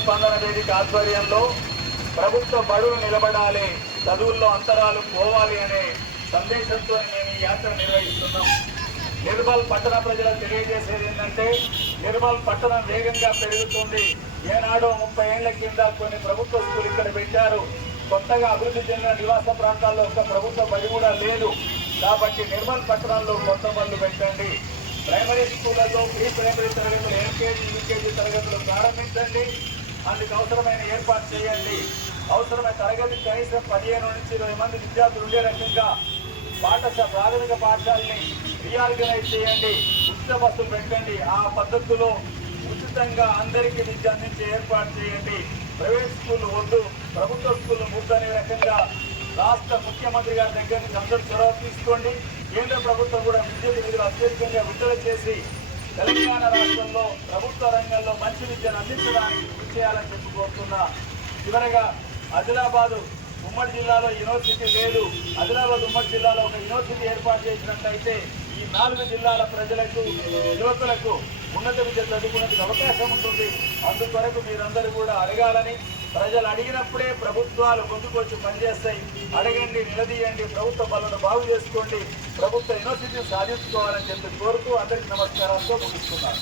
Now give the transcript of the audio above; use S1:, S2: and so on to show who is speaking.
S1: స్పందన వేదిక ఆధ్వర్యంలో ప్రభుత్వ బడులు నిలబడాలి చదువుల్లో అంతరాలు పోవాలి అనే సందేశంతో మేము ఈ యాత్ర నిర్వహిస్తున్నాం. నిర్మల్ పట్టణ ప్రజలకు తెలియజేసేది ఏంటంటే నిర్మల్ పట్టణం వేగంగా పెరుగుతుంది. ఏనాడో ముప్పై ఏళ్ళ కింద కొన్ని ప్రభుత్వ స్కూల్ ఇక్కడ పెట్టారు. కొత్తగా అభివృద్ధి చెందిన నివాస ప్రాంతాల్లో ఒక ప్రభుత్వ బడి కూడా లేదు. కాబట్టి నిర్మల్ పట్టణంలో కొత్త పనులు పెట్టండి. ప్రైమరీ స్కూళ్ళలో ప్రీ ప్రైమరీ తరగతులు ఎల్కేజీ యూకేజీ తరగతులు ప్రారంభించండి. అందుకు అవసరమైన ఏర్పాటు చేయండి. అవసరమైన తరగతి కనీసం పదిహేను నుంచి ఇరవై మంది విద్యార్థులు ఉండే రకంగా పాఠశాల ప్రాథమిక పాఠశాలని రీఆర్గనైజ్ చేయండి. ఉచిత బస్సులు పెట్టండి. ఆ పద్ధతిలో ఉచితంగా అందరికీ విద్య అందించే ఏర్పాటు చేయండి. ప్రైవేట్ స్కూల్ వద్దు ప్రభుత్వ స్కూల్ ముద్దు అనే రకంగా రాష్ట్ర ముఖ్యమంత్రి గారి దగ్గర నుంచి అందరూ చొరవ తీసుకోండి. కేంద్ర ప్రభుత్వం కూడా విద్యుత్ నిధులు అత్యధికంగా విడుదల చేసి తెలంగాణ రాష్ట్రంలో ప్రభుత్వ రంగంలో మంచి విద్యను అందించడానికి కృషి చేయాలని చెప్పి కోరుతున్నా. చివరగా ఆదిలాబాదు ఉమ్మడి జిల్లాలో యూనివర్సిటీ లేదు. ఆదిలాబాద్ ఉమ్మడి జిల్లాలో ఒక యూనివర్సిటీ ఏర్పాటు చేసినట్టయితే ఈ నాలుగు జిల్లాల ప్రజలకు యువకులకు ఉన్నత విద్య చదువుకునేందుకు అవకాశం ఉంటుంది. అందుకొరకు మీరందరూ కూడా అడగాలని ప్రజలు అడిగినప్పుడే ప్రభుత్వాలు ముందుకొచ్చి పనిచేస్తాయి. అడగండి నిలదీయండి ప్రభుత్వ పనులను బాగు చేసుకోండి. ప్రభుత్వ యూనివర్సిటీని సాధించుకోవాలని చెప్పి కోరుతూ అందరికీ నమస్కారాలతో ముగిస్తున్నాను.